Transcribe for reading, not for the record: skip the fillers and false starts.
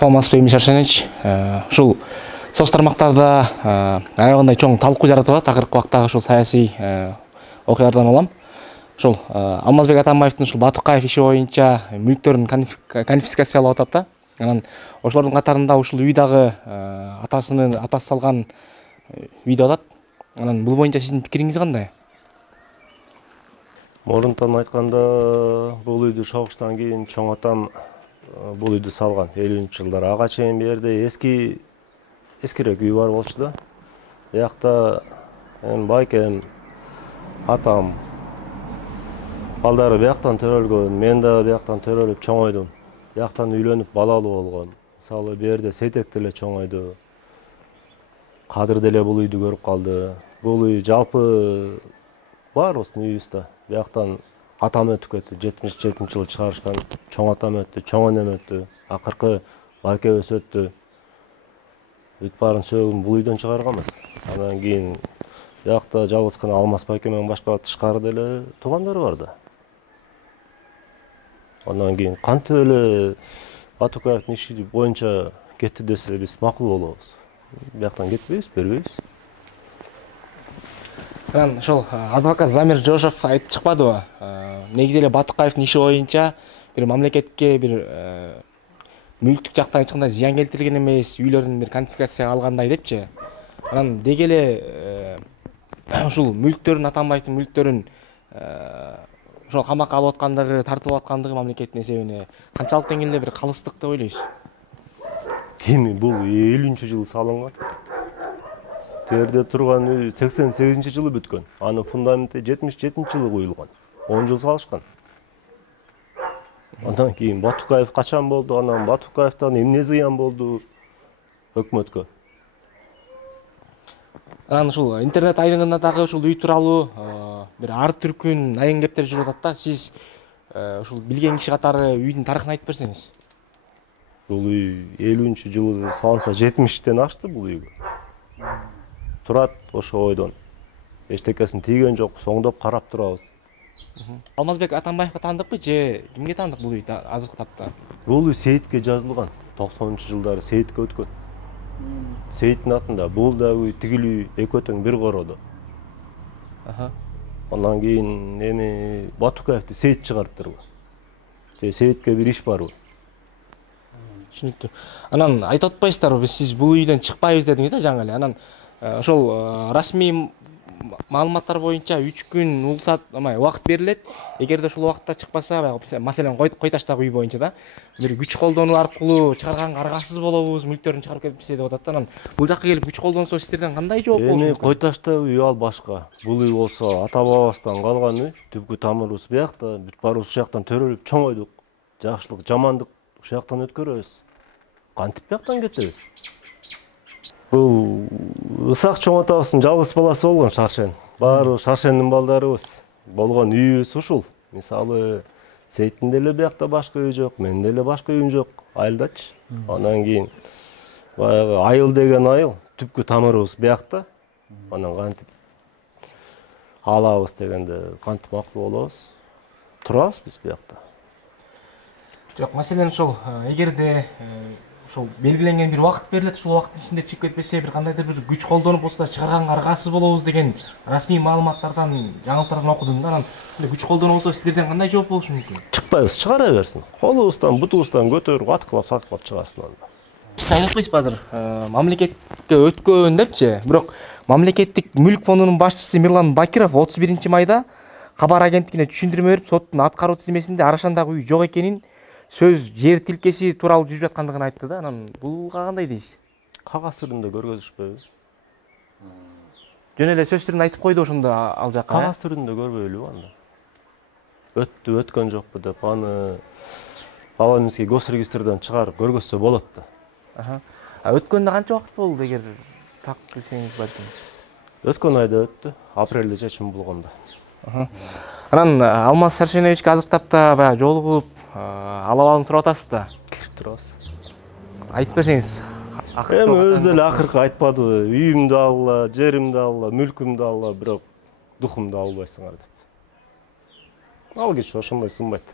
Саламатсызбы, Миша Шенич. Ушул соц тармактарда аягында чоң талкуу жаратып атат. Акыркы убактагы ушул саясий окуялардан улам. Ушул Алмазбек Атамбаевдин ушул Батукаев иши боюнча мүлктөрүн конфискациялап атат да. Анан ошолордун катарында ушул үй дагы атасы салган үй да атат. Анан бул боюнча сиздин пикириңиз кандай? Мурунтан айтканда, бул үйдү согуштан кийин чоң атам бул үйдү салган 50-жылдар. Ага чейин берде эскирээк үй бар болчу да. Биякта байкем, атам, балдары бияктан төрөлгөн, мен да бияктан төрөлүп чоңойдум. Бияктан үйлөнүп балалуу болгон. Мисалы берде Сейтек деле чоңойду. Кадыр деле бул үйдү көрүп калды. Бул үй жалпы баарыбыздын үйүбүз. Бияктан атам өтүп кетти. 77-жылы чыгарышкан чоң атам өттү, чоң энем өттү. Акыркы байкебиз өттү. Бүт баарын сөөгүн бул үйдөн чыгарганбыз. Андан кийин биякта жалгыз гана Алмаз байке менен башка тышкары деле туугандары бар да. Андан кийин кантип эле Батукаевдин иши боюнча кетти десе биз макул болобуз. Бияктан кетпейбиз, бербейбиз. Анан ошол адвокат Замир Жошов айтып чыкпадыбы? Негизи эле Батукаевдин иши боюнча бир мамлекетке бир мүлктүк жактан эч кандай зыян келтирген эмес, үйлөрүн бир конфискацияга алгандай депчи. Анан деги эле ушул мүлктөрүн, Атамбаевдин мүлктөрүн ошол камакка алып аткандыгы, тартып аткандыгы мамлекеттин эсебине канчалык деңгээлде бир калыстык деп ойлойсуз? Эми бул 50-жылы салынган. Терде турган үй 88-жылы бүткөн. Анын фундаменти 77-жылы куюлган. 10 жыл салышкан. Андан кийин Батукаев качан болду? Анан Батукаевден эмне зыян болду өкмөткө? Анан ушул интернет айдыңында дагы ушул үй тууралуу бир ар түркүн айың кептер жүрүп атат да. Сиз ушул билген киши катары үйдүн тарыхын айтып берсеңиз. Бул үй 50-жылы салынса 70-тен ашты бул үйгө. Турат ошо ойдон. Эчтекесин тийген жок, соңдоп карап турабыз. Алмазбек Атамбаевга таандыкпы же кимге таандык бул үй азыркы тапта? Бул үй Сейитке жазылган. 90-жылдары Сейитке өткөн. Сейиттин атында бул да үй, тигил үй экөө тең бир короодо. Андан кийин эми Батукаевди Сейит чыгарыптырбы? Же Сейитке бир иш барбы? Түшүнүктүү. Анан айтып атпайсыздарбы, сиз бул үйдөн чыкпайбыз дедиңиз да жаңы эле. Анан ошол расмий маалыматтар боюнча 3 күн улсат убакыт берилет. Эгерде ушул убакытта чыкпаса, маселен кой таштагы үй боюнча да бир күч колдонуу аркылуу чыгарганга аргасыз болобуз, мүлктөрүн чыгарып кетипсе деп атат. Анан бул жакка келип күч колдонсо сиздерден кандай жооп болуш мүмкүн? Эми кой таштагы үй ал башка. Бул үй болсо ата бабабыздан калган үй. Түпкү тамырыбыз биякта, бүт баарыбыз ушул жактан төрөлүп чоңойдук. Жакшылык, жамандык ушул жактан өткөрөбүз. Кантип бияктан кетебиз? Бул Ысак чоң атабыздын жалгыз баласы болгон Шаршен. Баары Шаршендин балдарыбыз. Болгон үйүбүз ушул. Мисалы Сейиттин деле биякта башка үй жок, менин деле башка үйүм жок. Айылдачы. Андан кийин баягы айыл деген айыл, түпкү тамырыбыз биякта. Анан кантип алабыз дегенде кантип макул болобуз? Турабыз биз биякта. Жок, маселен ошол эгерде ошол белгиленген бир убакыт берилет, ушул убакыттын ичинде чыгып кетпесе, бир кандайдыр бир күч колдонуп болсо да чыгарганга аргасыз болобуз деген расмий маалыматтардан, жаңылыктардан окудум да. Анан күч колдонуу болсо сиздерден кандай жооп болушу мүмкүн? Чыкпайбыз, чыгара берсин. Колубуздан, бутубуздан көтөрүп, аткылап, саткылап чыгарсын анда. Сиз айтып атпайсызбы азыр, мамлекетке өткөн депчи. Бирок мамлекеттик мүлк фондунун башчысы Мирлан Бакиров 31-майда кабар агенттигине түшүндүрмө берип, соттун аткаруу тизмесинде Арашандагы үй жок экенин, сөз жер тилкеси тууралуу жүрүп жаткандыгын айтты да. Анан булга кандай дейсиз? Кагаз түрүндө көргөзүшпөйбү? Жөн эле сөз түрүндө айтып койду ошондо ал жакка. Кагаз түрүндө көрбөйлүбү анда? Өттү, өткөн жокпу деп аны Бабаминский госрегистрден чыгарып көргөзсө болот да. Өткөндө канча убакыт болду, эгер так билсеңиз балким? Өткөн айда өттү, апрелде чечим болгондо. Анан Алмаз Саршеновичке азыркы тапта баягы жолугуп, алабалын сурап атасыз да. Кирип турабыз. Айтып берсеңиз. Эми өзү деле акыркы айтпадыбы? Үйүмдү алла, жеримди алла, мүлкүмдү алла, бирок духумду албайсыңар деп. Ал киши ошондой сынбайт.